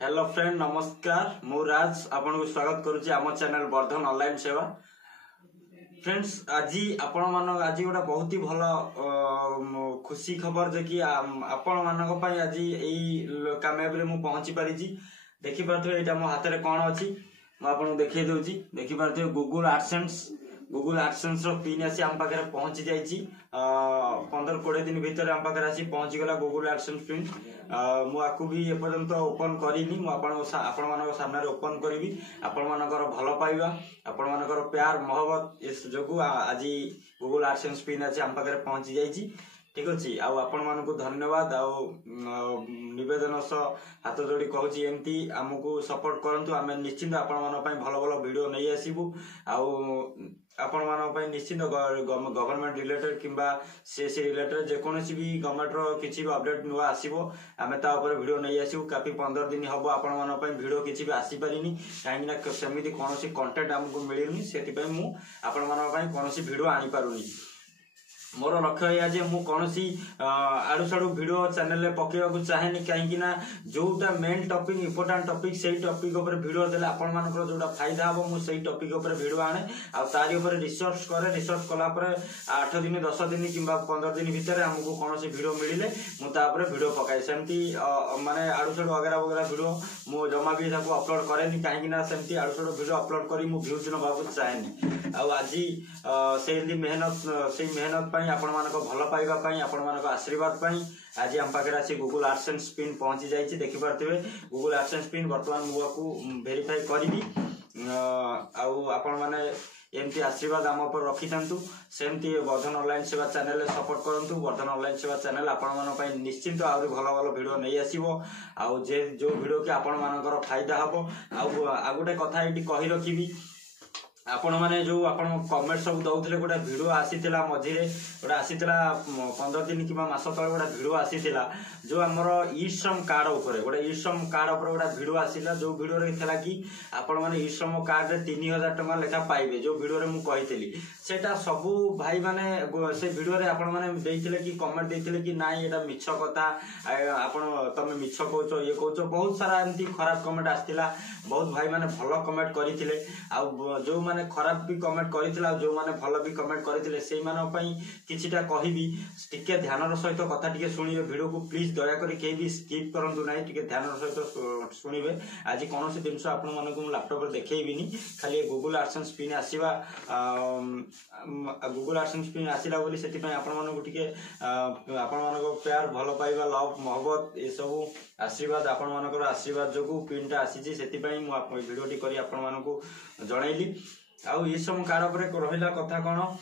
Hello friend नमस्कार मु राज आपन को स्वागत करुच्ची आम चैनल वर्धन ऑनलाइन सेवा। फ्रेंड्स आज आपण मान आज गोटा बहुत ही भल खुशी खबर जे कि आपण मानक पई आज एई कामयाब रे मु पहुंची पारिजी। देखि पारथो एटा मो हाथ रे कोन अछि मु आपन देखै दोची। देखि पारथो गूगल एडसेंस रो पिन आसी हम पाखरे पहुंची जाईची 15-20 दिन भीतर हम पाखरे आसी पहुंची गला गूगल एडसेंस पिन। मु आकु भी ए पर्यंत ओपन करिनी मु आपण मानक सामने ओपन करिवि। आपण मानकर भल पाइबा आपण मानकर प्यार मोहब्बत इस जोगु आज गूगल एडसेंस पिन आसी हम पाखरे पहुंची जाईची। ठीक अच्छे आपण मान को धन्यवाद आवेदन सह हाथ जोड़ी कहूँ एमती आमको सपोर्ट करंतु आम निश्चिंत आपण मान भल भल वीडियो नहीं आसबू आपण मान निश्चिंत गवर्नमेंट रिलेटेड किंबा से रिलेटेड जेकोसी भी गवर्नमेंट रो किसी भी अपडेट नुआ आसीबो आमे ता ऊपर वीडियो नहीं आसबू। काफी 15 दिन हबो आपण मान वीडियो किसी भी आसी पारिनी कहीं सेमिति कोनोसी कंटेंट हमको मिलुनी सेति पई मु आपण मान कोनोसी वीडियो आनी पारुनी। मोर लक्ष्य है जे मु कोनोसी आडू साडू वीडियो चैनल रे पकेवा को चाहेनी कहीं ना जोटा मेन टॉपिक इंपोर्टेंट टॉपिक सेही टॉपिक ऊपर वीडियो देले आपण मानकर जोटा फायदा हबो मु सेही टॉपिक ऊपर वीडियो आने आ तारी ऊपर रिसर्च करे। रिसर्च कला पर 8 दिन 10 दिन किंबा 15 दिन भीतर हमको कोनोसी वीडियो मिलिले मु ता ऊपर वीडियो पकाई सेमती माने आडू साडू वगैरह वीडियो मु जमा भी ताको अपलोड करेनी कहीं ना सेमती आडू साडू वीडियो अपलोड करी मु व्यूज न बाबू चाहेनी। आज से मेहनत आपण मानक भल पाइबा पई आपण मानक आशीर्वाद पई आज हम पाखे आसी गूगल एडसेंस पिन पहुंची जाइए। देखि पारथिबे गूगल एडसेंस पिन वर्तमान मुआको वेरीफाई करी आपण माने एमती आशीर्वाद आम पर रखी था सेमती वर्धन ऑनलाइन सेवा चैनल सपोर्ट करंतु। वर्धन ऑनलाइन सेवा चैनल आपण मान पई निश्चिंत आउरी भल भल वीडियो नहीं आसीबो आउ जे जो वीडियो के आपण मानकर फायदा हबो। आ गोटे कथा एटी कहि रखिबी आपण माने जो आपण कमेंट सब दउथले गोटा वीडियो आसीतिला मझिरे गोटा आसीतिला 15 दिन किबा मास तळे गोटा वीडियो आसीतिला जो हमर ई-श्रम कार्ड ऊपर गोटा ई-श्रम कार्ड ऊपर गोटा वीडियो आसीला जो वीडियो रे थला कि आपण माने ई-श्रम कार्ड रे 3000 टका लेखा पाइबे। जो वीडियो रे मु कहितली सेटा सबु भाई माने से वीडियो रे आपण माने देइथिले कि कमेंट देइथिले कि नाइ एटा मिछ कथा आपण तमे मिछ कहउचो ये कहउचो बहुत सारा एमती खराब कमेंट आस्तिला। बहुत भाई माने भलो कमेंट करिथिले आ जो माने खराब भी कमेंट करिथिला जो माने भलो भी कमेंट करिथिले सेई मानो पई किछिटा कहिबी टिके ध्यान सहित कथा टिके सुनिबे। वीडियो को प्लीज दया करी के भी स्किप करंतु नाही टिके ध्यान सहित सुनिबे। आज कोनोसी दिनस आपण मानको मु लैपटॉप रे देखैबिनी खाली गूगल एडसेंस पिन आसीबा गूगल एडसेंस पिन आसीला बोली सेति पई आपण मानको टिके आपण मानको प्यार भलो पाइबा लव मोहब्बत ए सब आशीर्वाद आपण मानकर आशीर्वाद जोगु पिनटा आसीची सेति पई मु वीडियो टी करी आपण मानको जणाइली। आउ ये सब कार्ड पर रहिला कथा कोन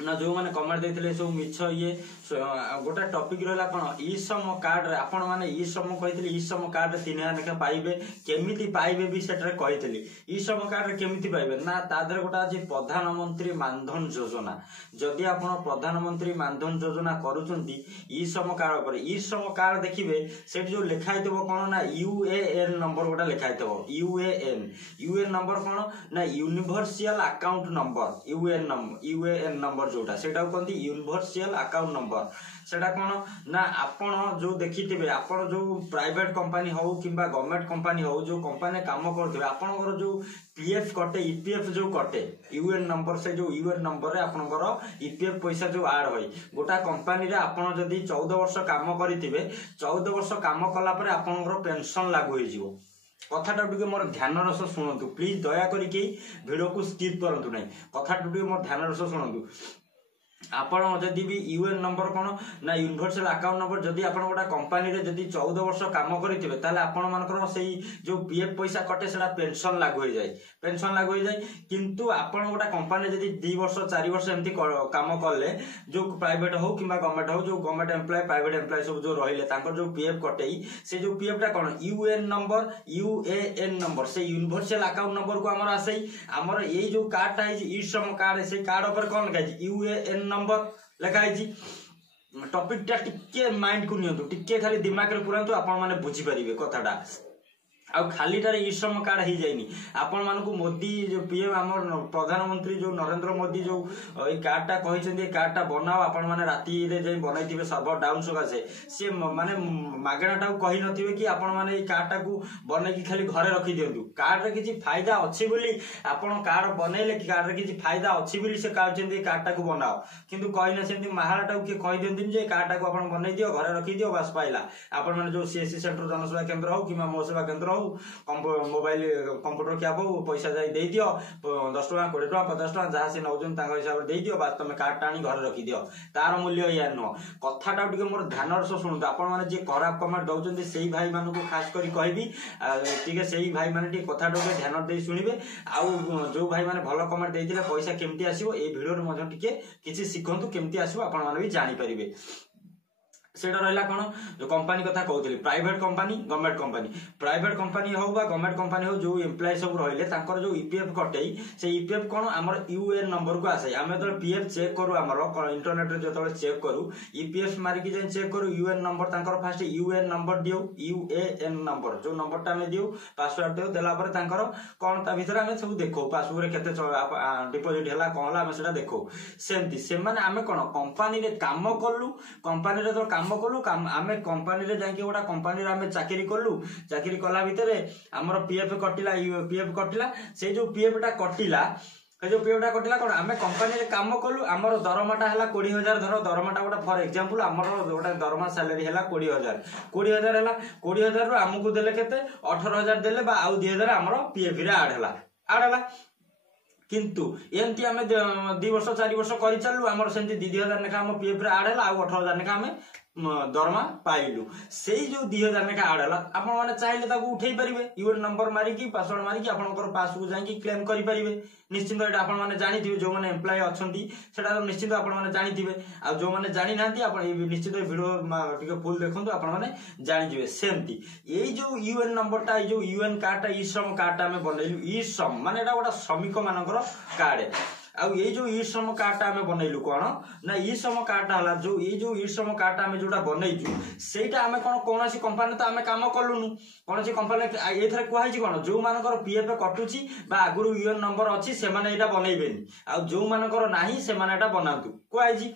ना जो माने कमेंट देथिले सब मिछ ये गोटा टॉपिक रहला कोन ई-श्रम कार्ड रे आपण माने ई-श्रम कहितली ई-श्रम कार्ड रे 3000 लेखा पाइबे केमिति पाइबे भी सेटरे कहितली। ई-श्रम कार्ड रे केमिति पाइबे ना तादर गोटा जे प्रधानमंत्री मानधन योजना जदि आपण प्रधानमंत्री मानधन योजना करूचंती ई-श्रम कार्ड पर ई-श्रम कार्ड देखिबे सेट जो लिखाइ देबो कोन ना यूएएन नंबर गोटा लिखाइ देबो यूएएन नंबर कोन ना universal account number UAN number जोटा सेटा कहती यूनिवर्सल अकाउंट नंबर सेटा कोन ना आपण जो देखिथिबे आपण जो प्राइवेट कंपनी हो किंबा गवर्नमेंट कंपनी हो जो कंपनी काम करथिबे आपनकर जो पीएफ कटे ईपीएफ जो कटे यूएन नंबर से जो यूएन नंबर रे आपनकर ईपीएफ पैसा जो ऐड होई गोटा कंपनी रे आपण जदी 14 वर्ष काम करिथिबे 14 वर्ष काम कला परे आपनकर पेंशन लागू होई जिवो। कथाटा टिके मोर ध्यान रस शुणु प्लीज दया करी वीडियो को स्किप करंतु नहीं कथा टिके मोर ध्यान रस शुणु। आपण जदि भी यूएन नंबर कोन ना यूनिवर्सल अकाउंट नंबर जदि आपण गोटा कंपनी रे जदि 14 वर्ष काम करिथिबे ताले आपण मानकर सेही जो पीएफ पैसा कटे सेटा पेंशन लागू हो जाय किंतु आपण गोटा कंपनी जदि 2 वर्ष 4 वर्ष एमती काम करले जो प्राइवेट हो किंबा गवर्नमेंट हो जो गवर्नमेंट एम्प्लॉय प्राइवेट एम्प्लॉय सब जो रहिले तांकर जो पीएफ कटेई से जो पीएफ टा कोन यूएन नंबर से यूनिवर्सल अकाउंट नंबर को हमर आसेई हमर एई जो कार्ड टा है ई-श्रम कार्ड से कार्ड ऊपर कोन लिखाई यूएएन नंबर लिखाई टॉपिक टा टिके माइंड को नियंतु टिके खाली दिमाग रे पुरांतु आपण माने बुझी परिबे कथाटा। आउ खालीटार ई श्रम कार्ड हो जाइनी आपण मानक मोदी जो पीएम आम प्रधानमंत्री जो नरेंद्र मोदी जो कार्डटा कहते कार्डटा बनाओ आपण मैंने राति बनई सर्वर डाउन सकाशे सी माने मागणाटा कही नथिबे कि आपण माने कार्डटा को बनई खाली घरे रखी दिंतु कार्ड रे किछि फायदा अछि बोली आपण कार्ड बनैले कि कार्ड रे किछि फायदा अछि बोली से कहते कार्डटा को बनाओ किंतु कहिना सेमति महाराटा को कहि दियंतिन जे कार्डटा को आपण बनई दियो घरे रखी दियो बस पाइला आपण माने जो सीएससी सेंटर जनसेवा केंद्र हो कि मो सेवा केंद्र हो मोबाइल कंप्यूटर क्या हो पैसा जाई दे दियो 10 टका 20 टका 50 टका जहाँ से नौजन हिसाब से दे दियो बास तुम कार्ड टाणी घर रखी दियो तार मूल्य या नुह कथाटा टिके मोर ध्यान शुणु आपण मैंने जी खराब कमेंट दौरान से भाई मान को खास करी कहबी ठीक से भाई मैंने कथाटा ध्यान दे शुणवे आउ जो भाई मैंने भल कमेंट देते पैसा केमती आसो ये भिडियो किसी शिखु केमती आसो आपण मैंने भी जानीपारे सेटा रहा कौन जो कंपनी कथा कहते private company government company private company हो गवर्नमेंट कंपनी हो जो एम्प्लॉय सब रहिले जो ईपीएफ कटे से ईपीएफ कौन आमर यूएन नंबर को आसे आम जो पीएफ चेक करूँ आमर इंटरनेट रे जो चेक करूँ ईपीएफ मारिकी जाए चेक करूँ यूएन नंबर तांकर फास्ट यूएन नंबर दियो यूएएन नंबर जो नंबरटा आम दियो पासवर्ड दियो देला पर तांकर कौन ता भीतर आम सब देखो पासबुक रे केते डिपोजिट हैला कोन हला आम सेटा देखो सेमती से माने आम कोन कंपनी रे काम कलु कंपनी रे तो काम कलु आम कंपनी रे जाके गोटा कंपनी रे आम चाकरी कलु चाकरी कला भितर आमर पीएफ कटिला से जो पीएफ टा कटिला जो पीएफटा कटिला कौन आम कंपनी रे काम कलु आमर दरमाटा है 20,000 धर दरमाटा गोटा फॉर एग्जांपल आमर गोटा दरमा सैलरी है 20,000 है 20,000 रु आमको देले केते 18,000 देले बा आउ 2,000 आमर पीएफ रे ऐड हला किंतु एमती आम 2 वर्ष 4 वर्ष कर चलू आमर सेमती 2,000 नेखा आम पीएफ रे ऐड हला आउ 18,000 नेखा आम दरमा पाइलु से जो 2,000 नेखा ऐड हला आपण माने चाहिले ताकू उठेई परिबे यूएन नंबर मारिकी पासवर्ड मारिकी आपनकर पासबुक जाईकी क्लेम करि परिबे निश्चित एटा आपण माने जानिथिबे जो माने एम्प्लॉय अछंती सेटा निश्चित आपण माने जानिथिबे आ जो माने जानि नांती आपण निश्चित वीडियो टिके फुल देखंतु आपण माने जानिथिबे सेमती एई जो यूएन नंबरटा जो यूएन कार्डटा ई श्रम कार्डटा हमें बनैलु ई श्रम माने एटा गोटा श्रमिक मानकर कार्ड आउ ये जो ई श्रम कार्डटा हमें बनैलु कोन ना ई श्रम कार्डटा हला जो ये जो ई श्रम कार्डटा हमें जोटा बनैजु सेटा हमें कोन कोनसी कंपनी तो हमें काम कलुनु कोनसी कंपनी एथरे कुहाई छी कोन जो मानकर पीएफ कटुची बा आगुरु यूएन नंबर अछि से माने एटा बनैबेनी आउ जो मानकर नाही से माने एटा बनातु कुहाई छी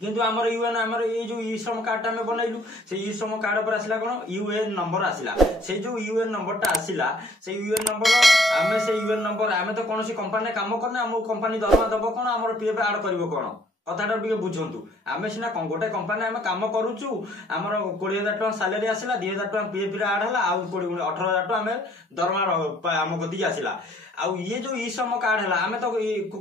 किंतु आमर यूएन आमर ये जो ई श्रम कार्डटा हमें बनैलु से ई श्रम कार्ड पर आसिला कोन यूएन नंबर आसिला से जो यूएन नंबरटा आसिला से यूएन नंबर आमे से यूएन नंबर आमे तो कोनसी कंपनी काम करने आम कंपनी दरमा दबो कोन आमर पीएफ ऐड करबो कोन कथाटा टिके बुझंतु आमे सिना गोटे कंपनी आमे काम करूचु आमर 20,000 टका सैलरी आसिला 2,000 टका पीएफ रे ऐड हला आउ 18,000 टका आमे दरमा आम गति आसिला आउ ये जो ई श्रम कार्ड हला आमे तो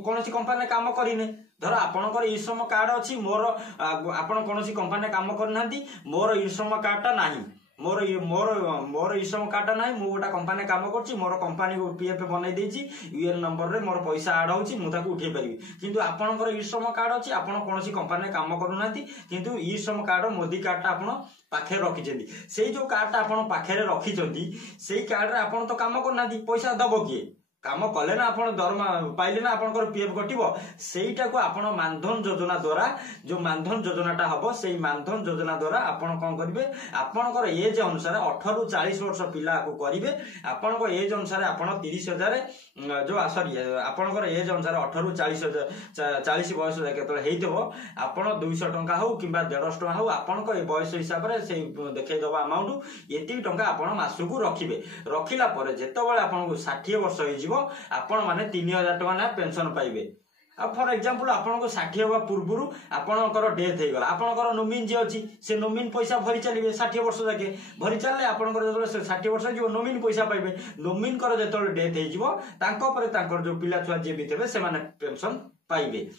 कोनसी कंपनी काम करिने धर आपणकर ई श्रम कार्ड अछि मोर आपण कोनसी कंपनी काम करनांती मोर ई श्रम कार्डटा नाही मोर ई श्रम कार्डटा नाही मु गोटा कंपनी काम करछि मोर कंपनी पीएफ बनई देछि यूएन नंबर रे मोर पैसा ऐड होछि मु ताकू उठेई परिबी किंतु आपणकर ई श्रम कार्ड अछि आपण कोनसी कंपनी काम करूनांती किंतु ई श्रम कार्ड मोदी कार्डटा आपण पाखे रखिछन्ती सेई जो कार्डटा आपण पाखे रखिछन्ती सेई कार्ड रे आपण तो काम करनांती पैसा दबो किए काम कले ना आपण दरमा पाइले ना आपनकर पीएफ कटिबो सेईटा को आपण मानधन योजना द्वारा जो मानधन योजनाटा हबो सेई मानधन योजना द्वारा आपण कोन करिवे आपनकर एज अनुसार 18 रु 40 वर्ष पिला को करिवे आपनकर एज अनुसार आपण 30,000 जो सॉरी आपनकर एज अनुसार 18 रु 40 बयस केतल हेइतबो आपण 200 टंका हो किबा 150 टंका हो आपनकर ए बयस हिसाब रे से देखै दबा अमाउंट एती टंका आपण मासुकु रखिबे रखिला परे जेतबेले आपनको 60 वर्ष होई आपण माने 3,000 टका ना पेंशन पाइबे अब फॉर एग्जांपल आपण को 60 होबा पूर्वरु आपणकर डेथ हे गला आपणकर नोमिन जे अछि से नोमिन पैसा भरि चलिबे 60 वर्ष जाके भरि चलले आपणकर जतले 60 वर्ष जो नोमिन पैसा पाइबे नोमिन कर जतले डेथ हे जिवो तांको परे तांकर जो पिला छुआ जे भी थेबे से माने पेंशन पाइबे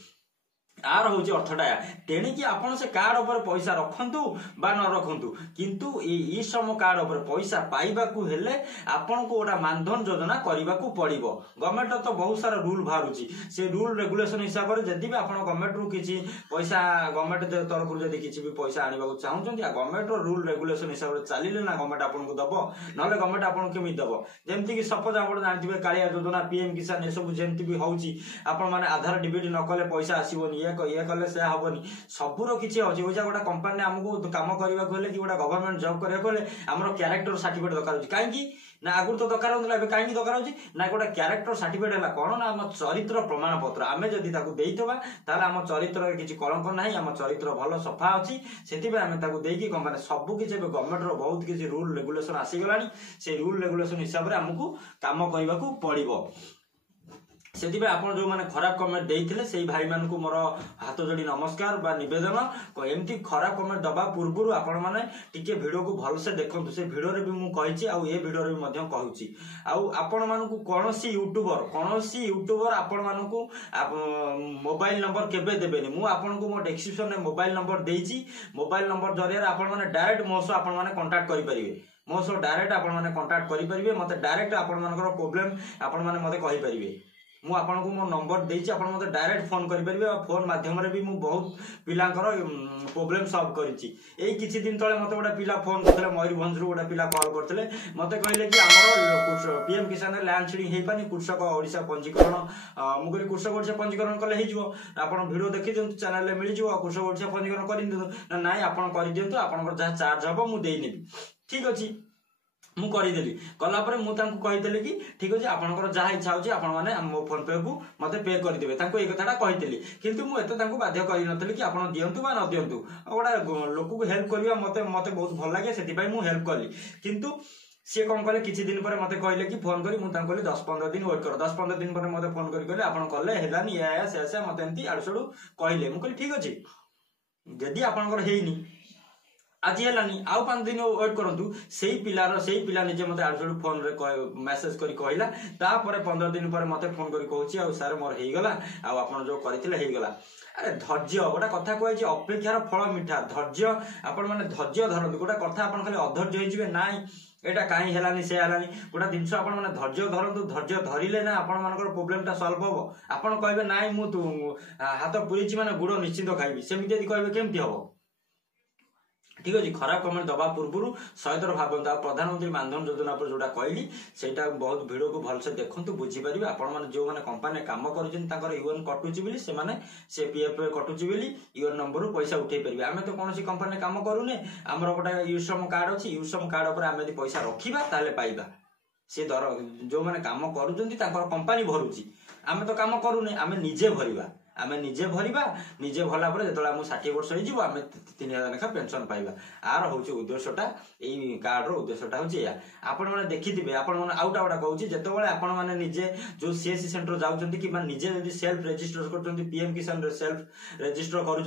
आर हूँ अर्थटा तेणिकी आपड़ से कार्ड उपर पैसा रखु बा न रखु किंतु ई श्रम कार्ड उपर पैसा पाइबाकू हेले आपन को गोटा मानधन योजना करने को पड़ो गवर्नमेंट तो बहुत सारा रूल बाहर से रूल रेगुलेशन हिसाब से जदि भी आप गवर्नमेंट रु किसी पैसा गवर्नमेंट तरफ जब किसी भी पैसा आने को चाहते गवर्नमेंट रूल रेगुलेशन हिसाब से चलिए ना गवर्नमेंट आपको दब ना गवर्नमेंट आपको केमी दब जमीक सपोज आप जानते कालिया योजना पीएम किसान ये सब जमी भी होती आधार डिबिट न कले पैसा आसोनी ये कले से हेनी सबूर किसी अच्छे बुझा गोटे कंपानी आमको कम करने को कि गोटे गवर्नमेंट जॉब करने आम क्यारेक्टर सर्टिफिकेट दरकार कहीं ना आगुरी तो दरकार होता है कहीं दरकार होची ना गोटे क्यारेक्टर सर्टिफिकेट है कौन ना आम चरित्र प्रमाण पत्र आम जदि देवा आम चरित्र किसी कलंक ना आम चरित्र भल सफा अच्छी से आम देकी कंपानी सबू किसी गवर्नमेंट बहुत किसी रूल रेगुलेशन आसीगला से रूल रेगुलेशन हिसाब से आमको काम करने को पड़ो से आप जो मैंने खराब कमेंट देते से भाई मान को मोर हाथ जोड़ी नमस्कार बा निवेदन एमती खराब कमेंट दबा पूर्व आपण मैंने टिके वीडियो को भलसे देखो से वीडियो भी मुझे आउ ये वीडियो भी कहूँ आपण मान कौन यूट्यूबर आपण मान को मोबाइल नंबर केबे देबेनी मु आपन को मो डिस्क्रिप्शन में मोबाइल नंबर देइची मोबाइल नंबर जरिया आपण माने डायरेक्ट मो सो आपण माने कांटेक्ट करि परिबे मो सो डायरेक्ट आपण माने कांटेक्ट करि परिबे मते डायरेक्ट आपण मानकर प्रॉब्लम आपण माने मते कहि परिबे मु आपन को मो नंबर देइची आपण मते डायरेक्ट फोन करि परिबे और फोन माध्यम रे भी मु बहुत पिलांकर प्रॉब्लम सॉल्व करिची एई किछि दिन तळे मते गोटा पिला फोन करथले मयूरभंज रु गोटा पिला कॉल करथले मते कहले कि हमर पीएम किसान लैंड सीडिंग हेइ पानी कृषक ओडिसा पंजीकरण मु कहली कृषक ओडिसा पंजीकरण कले हेइ जिवो आपण वीडियो देखि दियंतु चैनल रे मिलि जिवो कृषक ओडिसा पंजीकरण करि दियंतु ना नाइ आपण करि दियंतु आपनकर जहा चार्ज हबो मु देइ नेबी ठीक अछि मु करदेली कलापर मुझे कि ठीक अच्छे आपंकर जहाँ इच्छा होची आपण मैंने मो फोन पे को मत पे करदे ये कथाटा कही किंतु मुझे बाध्य कर कि आप दिंतु न दिंतु गोटे लोक को हेल्प करवा मत मत बहुत भल लगे से हेल्प कली किंतु सी कौन कले किसी दिन पर मत कहले कि फोन करी मुझे कहली 10-15 दिन वेट कर 10-15 दिन पर मत फोन करी आप कले हेलानी से मत एमती आड़ू साड़ू कहले मुझे ठीक अच्छे जदि आपंकर हेनी आज है आउ 5 दिन वेट करूँ से पिला निजे मत आड़ फोन रे मेसेज करी कहला तापर 15 दिन पर मत फोन करी कहूँ सार मोर होगला आप जो करते अरे धैर्य गोटे कथा कहुए अपेक्षार फल मिठा धैर्य आपण मैंने धैर्य धरती गोटे कथा आप खाली अधैर्य हो नाई एटा कहीं हेलानी से हेलानी गोटा जिनस आप धैर्य धरतु धैर्य धरिले ना आपण मानकर प्रोब्लेमटा सॉल्व हम आपड़ कहे नाई मु हाथ पूरी माने गुड़ निश्चिंत खाइबी सेमती यदि कहे केमती हम ठीक अच्छे खराब कमेंट दबा पूर्व सहित भावत प्रधानमंत्री मानधन योजना पर जोटा कहली से बहुत भिड को भलसे देखते बुझीपारे आपण जो मैंने कंपानी काम कर यूएन कटुची से पीएफ कटुची यूएन नंबर पैसा उठे पारे आम तो कौन कंपानी काम करूने आमर गोटे यूश्रम कार्ड अच्छी यूश्रम कार्ड पर आम पैसा रखा ताले पाइबा से दर जो मैंने काम कर कंपानी भरुची आम तो काम करूने आम निजे भरवा आम निजे भरवा निजे भरला जो 60 वर्ष हो आम 3000 लेखा पेंशन पाइबा आर हूँ उद्देश्यटा यही कार्ड उद्देश्यटा हूँ आपण मैंने देखिथे आपण मैंने आउटा गोटा कहूँ जिते आपण मैंने निजे जो सीएससी सेंटर जाऊँ कि निजे जब सेल्फ रेजिस्टर कर पीएम किसान सेल्फ रेजिस्टर कर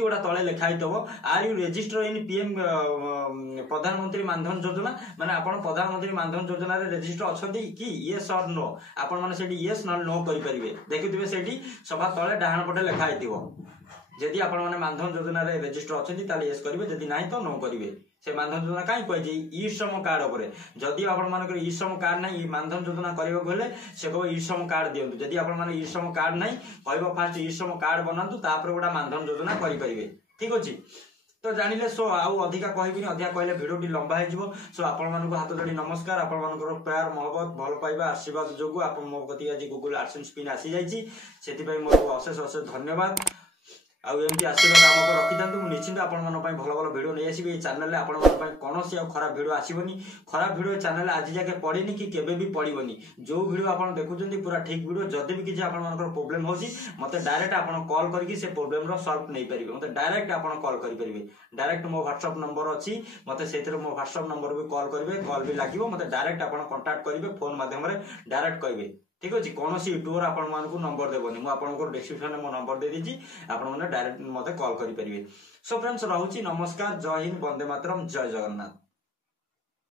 गोटा तले लिखाई are you register in PM Pradhan Mantri Maandhan योजना माने आपण प्रधानमंत्री मानधन योजना रेजिस्टर अच्छा कि येस और नो आपण मैंने येस नो करेंगे देखिथे से सभा तले डाहाण पटे लिखाई जदि आपण मैंने मानधन योजना रेजिस्टर अच्छा येस करेंगे जदि ना तो नो करेंगे से मानधन योजना कहीं कही ई श्रम कार्ड उपर जदि आपण मानकर ई श्रम कार्ड ना मानधन योजना करने से कह ई श्रम कार्ड दिंतु जदि आपण मैंने ई श्रम कार्ड ना कह फास्ट ई श्रम कार्ड बनातु तापर गोटा मानधन योजना करेंगे ठीक अच्छे तो जानिले सो आउ अधिका कहबी अधिका कहले भिडियोटी लंबा हो सो आपण मानक हाथ जोड़ी नमस्कार आपण मानकर प्यार मोहब्बत भल पाइबा आशीर्वाद जोगु आप मो कति आज गूगल एडसेंस पिन आसी जाइछि सेति मो अशेष अशेष धन्यवाद आउ एमती आशीर्वाद आमको रखी था निश्चिंत आपण भल भल भिडियो नहीं आसबि ये चैनल आपण कौन खराब भिडियो आसबनी खराब भिडियो चैनल आज जाके पड़ेनि कि केबे भी पड़ोनी जो भिडियो आप देखुं पूरा ठीक भिडियो जदि भी किसी आपर प्रोब्लेम हो मत डायरेक्ट आप कॉल करके से प्रोब्लेम सॉल्व नहीं पारे मत डायरेक्ट आप कॉल करेंगे डायरेक्ट मो व्हाट्सएप नंबर अच्छी मत से मो व्हाट्सएप नंबर भी कॉल करेंगे कॉल भी लगे मत डायरेक्ट आप कांटेक्ट करेंगे फोन माध्यम डायरेक्ट कहे ठीक अच्छे कौन यूट्यूबर आपण मानक नंबर देवनी मुझे डिस्क्रिप्शन में मो नंबर दे दीजिए आप डायरेक्ट मत कॉल करेंगे सो फ्रेंड्स रहुची नमस्कार जय हिंद वंदे मातरम जय जगन्नाथ।